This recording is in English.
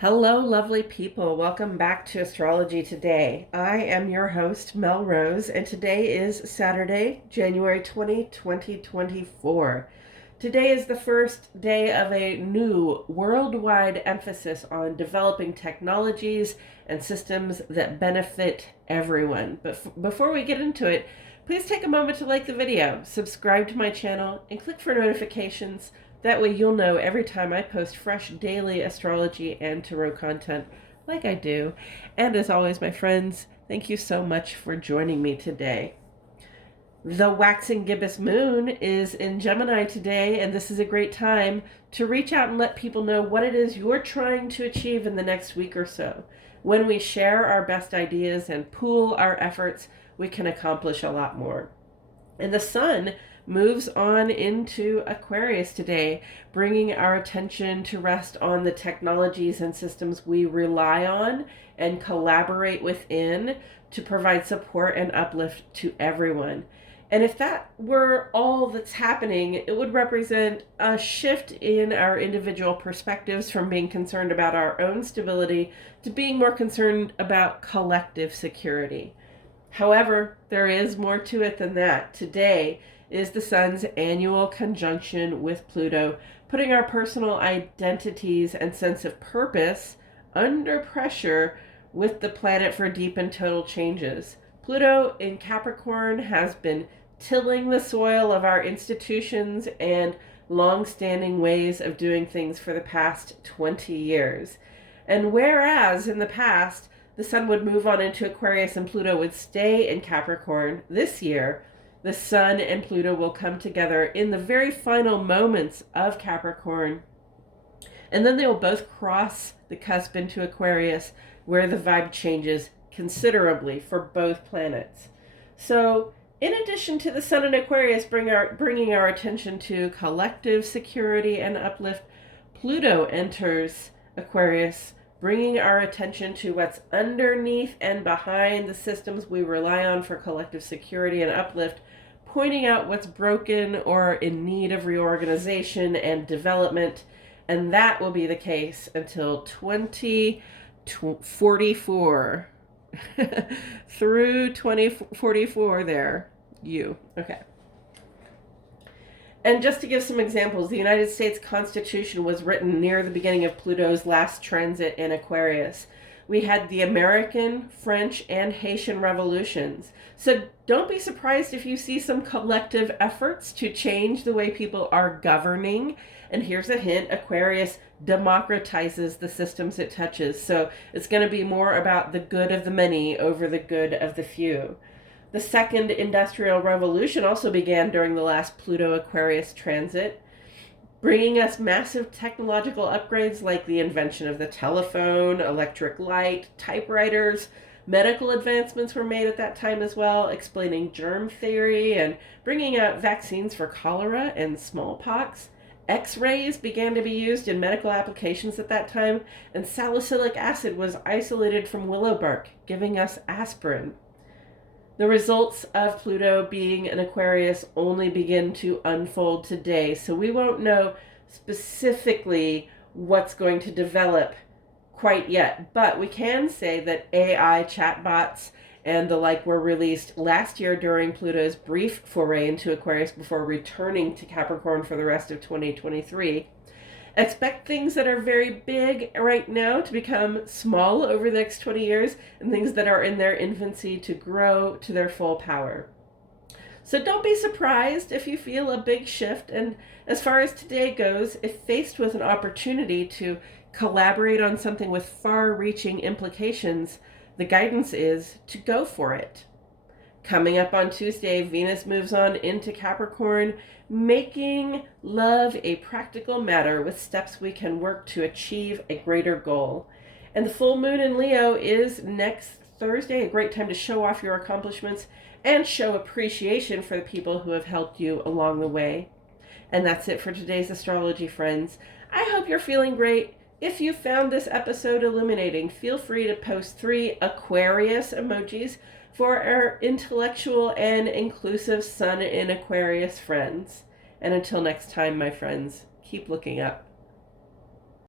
Hello, lovely people. Welcome back to Astrology Today. I am your host, Mel Rose, and today is Saturday, January 2024. Today is the first day of a new worldwide emphasis on developing technologies and systems that benefit everyone. But before we get into it, please take a moment to like the video, subscribe to my channel, and click for notifications. That way you'll know every time I post fresh daily astrology and tarot content like I do. And as always, my friends, thank you so much for joining me today. The waxing gibbous moon is in Gemini today, and this is a great time to reach out and let people know what it is you're trying to achieve in the next week or so. When we share our best ideas and pool our efforts, we can accomplish a lot more. And the sun moves on into Aquarius today, bringing our attention to rest on the technologies and systems we rely on and collaborate within to provide support and uplift to everyone. And if that were all that's happening, it would represent a shift in our individual perspectives from being concerned about our own stability to being more concerned about collective security. However, there is more to it than that. Today is the sun's annual conjunction with Pluto, putting our personal identities and sense of purpose under pressure with the planet for deep and total changes. Pluto in Capricorn has been tilling the soil of our institutions and long-standing ways of doing things for the past 20 years. And whereas in the past, the sun would move on into Aquarius and Pluto would stay in Capricorn, this year, the sun and Pluto will come together in the very final moments of Capricorn. And then they will both cross the cusp into Aquarius, where the vibe changes considerably for both planets. So, in addition to the sun and Aquarius bringing our attention to collective security and uplift, Pluto enters Aquarius, bringing our attention to what's underneath and behind the systems we rely on for collective security and uplift, pointing out what's broken or in need of reorganization and development. And that will be the case until 2044. Through 2044 there. Okay. And just to give some examples, the United States Constitution was written near the beginning of Pluto's last transit in Aquarius. We had the American, French, and Haitian revolutions. So don't be surprised if you see some collective efforts to change the way people are governing. And here's a hint, Aquarius democratizes the systems it touches. So it's going to be more about the good of the many over the good of the few. The second industrial revolution also began during the last Pluto-Aquarius transit, bringing us massive technological upgrades like the invention of the telephone, electric light, typewriters. Medical advancements were made at that time as well, explaining germ theory and bringing out vaccines for cholera and smallpox. X-rays began to be used in medical applications at that time, and salicylic acid was isolated from willow bark, giving us aspirin. The results of Pluto being an Aquarius only begin to unfold today, so we won't know specifically what's going to develop quite yet. But we can say that AI chatbots and the like were released last year during Pluto's brief foray into Aquarius before returning to Capricorn for the rest of 2023. Expect things that are very big right now to become small over the next 20 years, and things that are in their infancy to grow to their full power. So don't be surprised if you feel a big shift. And as far as today goes, if faced with an opportunity to collaborate on something with far-reaching implications, the guidance is to go for it. Coming up on Tuesday, Venus moves on into Capricorn, making love a practical matter with steps we can work to achieve a greater goal. And the full moon in Leo is next Thursday, a great time to show off your accomplishments and show appreciation for the people who have helped you along the way. And that's it for today's astrology, friends. I hope you're feeling great. If you found this episode illuminating, feel free to post 3 Aquarius emojis for our intellectual and inclusive Sun in Aquarius friends. And until next time, my friends, keep looking up.